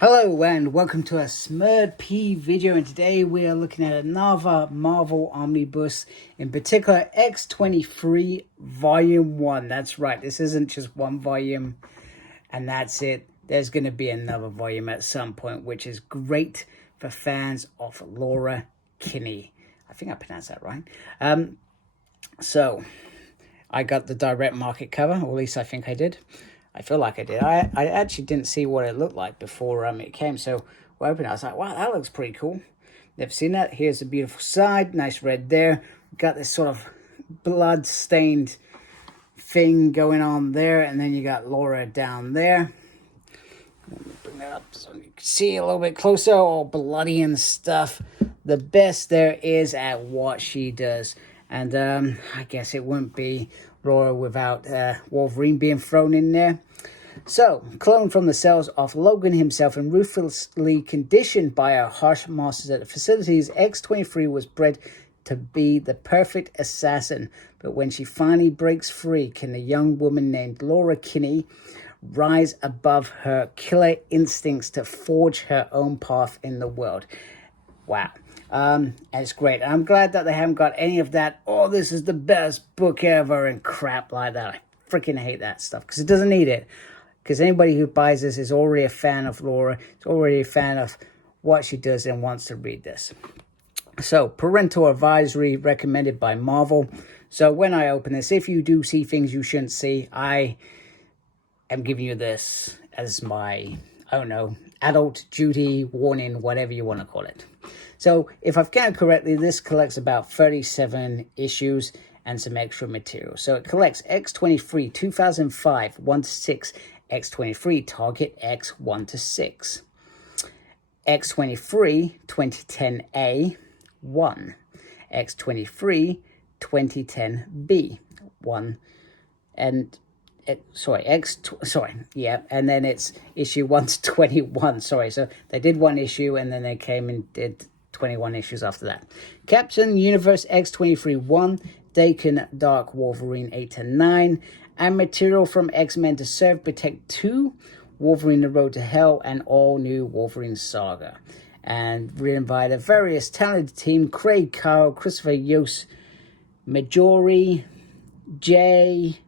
Hello and welcome to a Smurd P video, and today we are looking at another Marvel Omnibus, in particular X-23 Volume 1. That's right, this isn't just one volume and that's it. There's going to be another volume at some point, which is great for fans of Laura Kinney. I think I pronounced that right. So I got the direct market cover, or at least I think I did. I feel like I did. I actually didn't see what it looked like before it came. So we opened it. I was like, wow, that looks pretty cool. Never seen that. Here's the beautiful side. Nice red there. Got this sort of blood-stained thing going on there. And then you got Laura down there. Let me bring that up so you can see a little bit closer. All bloody and stuff. The best there is at what she does. And I guess it wouldn't be Laura without Wolverine being thrown in there. So, cloned from the cells of Logan himself and ruthlessly conditioned by our harsh masters at the facilities, X-23 was bred to be the perfect assassin. But when she finally breaks free, can the young woman named Laura Kinney rise above her killer instincts to forge her own path in the world? Wow. And it's great. I'm glad that they haven't got any of that, oh, this is the best book ever and crap like that. I freaking hate that stuff because it doesn't need it. Because anybody who buys this is already a fan of Laura, is already a fan of what she does and wants to read this. So, parental advisory recommended by Marvel. So, when I open this, if you do see things you shouldn't see, I am giving you this as my, I don't know, adult duty warning, whatever you want to call it. So, if I've counted correctly, this collects about 37 issues and some extra material. So, it collects X-23 2005 1-6, X-23 Target X 1-6, X-23 2010A 1, X-23 2010B 1, and and then it's issue 1-21. Sorry, so they did one issue and then they came and did 21 issues after that. Captain Universe X-23 1, Daken Dark Wolverine 8-9, and material from X-Men to Serve Protect 2, Wolverine The Road to Hell, and all new Wolverine Saga. And written by the various talented team: Craig Carl, Christopher Yost, Majori, Jay,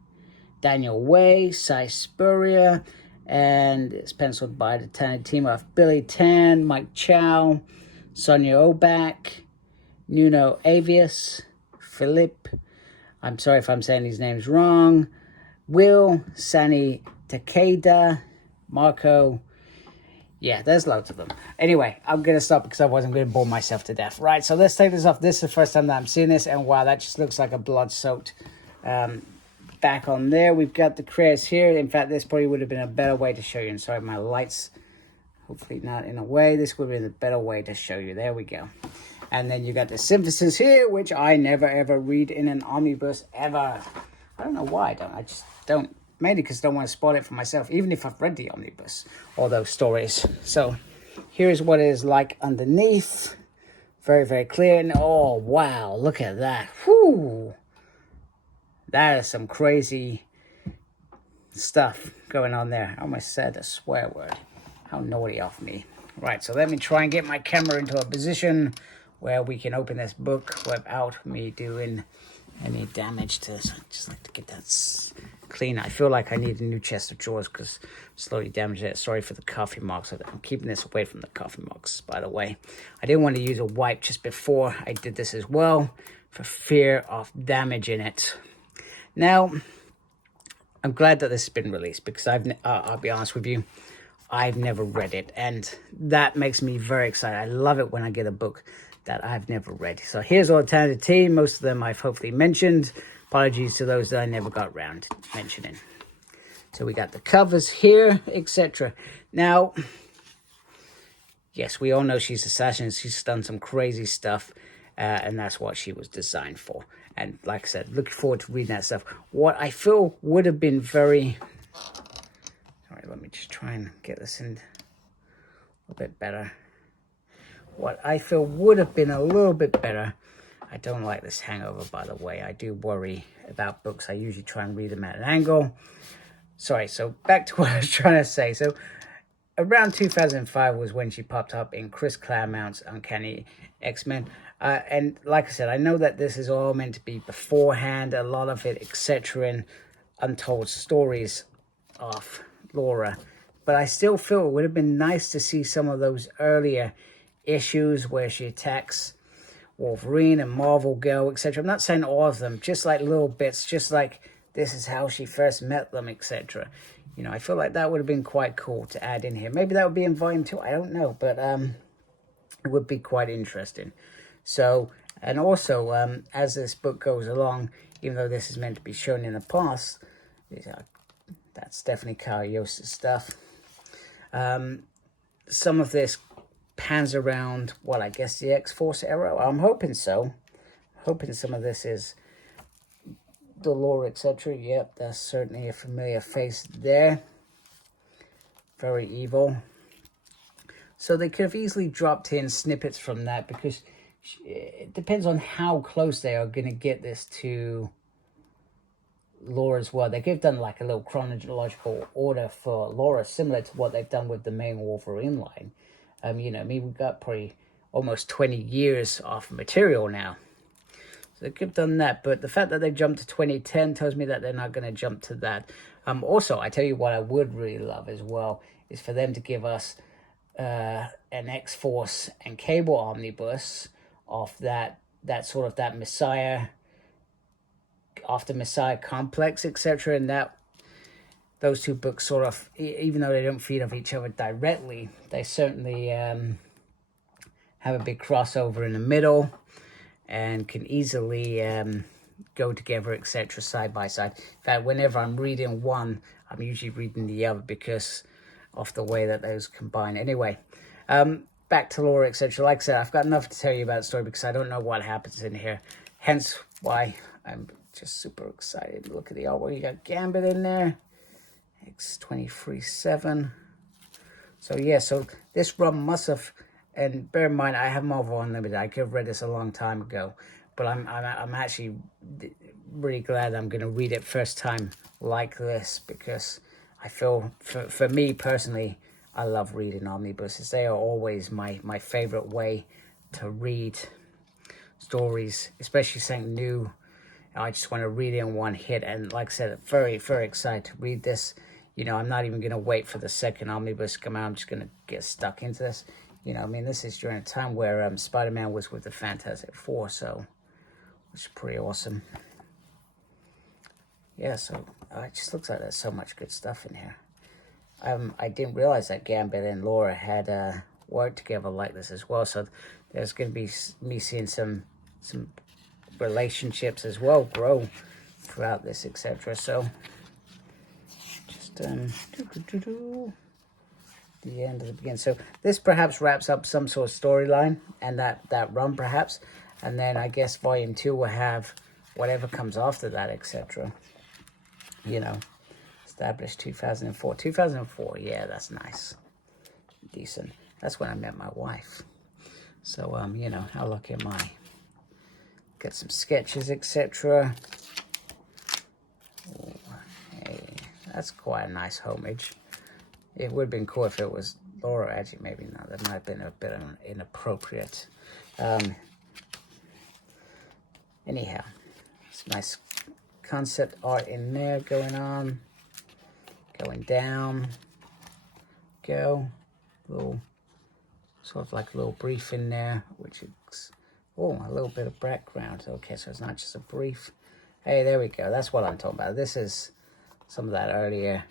Daniel Way, Cy Spurrier, and it's penciled by the talented team of Billy Tan, Mike Chow, Sonia Obak, Nuno Avius, Philip, I'm sorry if I'm saying these names wrong, Will, Sani Takeda, Marco. Yeah, there's loads of them. Anyway, I'm going to stop because otherwise I'm going to bore myself to death. Right, so let's take this off. This is the first time that I'm seeing this, and wow, that just looks like a blood-soaked back on there. We've got the creators here. In fact, this probably would have been a better way to show you. And sorry, my lights, hopefully not in a way. This would have been a better way to show you. There we go. And then you got the synthesis here, which I never ever read in an omnibus ever. I don't know why I don't. I just don't. Mainly because I don't want to spoil it for myself, even if I've read the omnibus, all those stories. So here's what it is like underneath. Very, very clear. And oh, wow, look at that. Whew. That is some crazy stuff going on there. I almost said a swear word. How naughty of me. Right, so let me try and get my camera into a position where we can open this book without me doing any damage to this. I just like to get that clean. I feel like I need a new chest of drawers because I'm slowly damaging it. Sorry for the coffee marks. I'm keeping this away from the coffee marks, by the way. I didn't want to use a wipe just before I did this as well for fear of damaging it. Now, I'm glad that this has been released because I'll be honest with you, I've never read it, and that makes me very excited. I love it when I get a book that I've never read. So here's all the talented team. Most of them I've hopefully mentioned. Apologies to those that I never got around to mentioning. So we got the covers here, etc. Now, yes, we all know she's assassin. She's done some crazy stuff, and that's what she was designed for. And like I said, looking forward to reading that stuff. What I feel would have been very... All right, let me just try and get this in a little bit better. What I feel would have been a little bit better. I don't like this hangover, by the way. I do worry about books. I usually try and read them at an angle. Sorry, so back to what I was trying to say. So around 2005 was when she popped up in Chris Claremont's Uncanny X-Men. And like I said, I know that this is all meant to be beforehand, a lot of it, etc., in untold stories of Laura. But I still feel it would have been nice to see some of those earlier issues where she attacks Wolverine and Marvel Girl, etc. I'm not saying all of them, just like little bits, just like this is how she first met them, etc. You know, I feel like that would have been quite cool to add in here. Maybe that would be in volume 2, I don't know, but it would be quite interesting. So, and also, as this book goes along, even though this is meant to be shown in the past, that's definitely Kariosis stuff. Some of this pans around, well, I guess the X-Force era. I'm hoping so. Hoping some of this is the lore, etc. Yep, that's certainly a familiar face there. Very evil. So they could have easily dropped in snippets from that, because it depends on how close they are going to get this to Laura as well. They could have done like a little chronological order for Laura, similar to what they've done with the main Wolverine line. You know, I mean, we've got probably almost 20 years of material now. So they could have done that, but the fact that they jumped to 2010 tells me that they're not going to jump to that. Also, I tell you what I would really love as well is for them to give us an X-Force and Cable Omnibus of that sort of that Messiah, after Messiah complex, etc. And that those two books sort of, even though they don't feed off each other directly, they certainly have a big crossover in the middle and can easily go together, etc., side by side. In fact, whenever I'm reading one, I'm usually reading the other because of the way that those combine. Anyway, back to Laura, etc. Like I said, I've got enough to tell you about the story because I don't know what happens in here. Hence why I'm just super excited. Look at the artwork. You got Gambit in there. X-23 7. So yeah, so this run must have, and bear in mind I have Marvel Unlimited. I could have read this a long time ago, but I'm actually really glad I'm going to read it first time like this, because I feel for me personally, I love reading omnibuses. They are always my favorite way to read stories, especially something new. I just want to read it in one hit, and like I said, very, very excited to read this. You know, I'm not even going to wait for the second omnibus to come out. I'm just going to get stuck into this. You know, I mean, this is during a time where Spider-Man was with the Fantastic Four, so which is pretty awesome. Yeah, so it just looks like there's so much good stuff in here. I didn't realize that Gambit and Laura had worked together like this as well, so there's going to be me seeing some relationships as well grow throughout this, etc. So just the end of the beginning. So this perhaps wraps up some sort of storyline and that run perhaps, and then I guess volume 2 will have whatever comes after that, etc. You know, established 2004, yeah, that's nice, decent. That's when I met my wife. So you know, how lucky am I? Get some sketches, etc. Oh, hey, that's quite a nice homage. It would have been cool if it was Laura. Actually, maybe not. That might have been a bit inappropriate. Anyhow, some nice concept art in there going on. Going down. Go. Little, sort of like a little brief in there, which is, oh, a little bit of background. Okay, so it's not just a brief. Hey, there we go. That's what I'm talking about. This is some of that earlier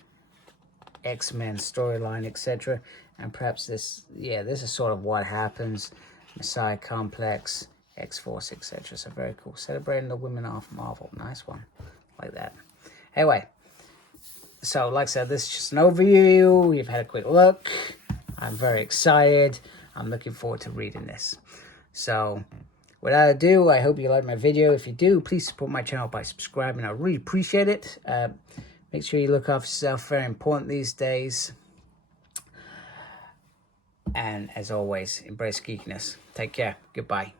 X-Men storyline, etc. And perhaps this, yeah, this is sort of what happens. Messiah Complex, X-Force, etc. So very cool. Celebrating the women of Marvel. Nice one. Like that. Anyway, so like I said, this is just an overview. You've had a quick look. I'm very excited. I'm looking forward to reading this. So without ado, I hope you liked my video. If you do, please support my channel by subscribing. I really appreciate it. Make sure you look after yourself. Very important these days. And as always, embrace geekiness. Take care. Goodbye.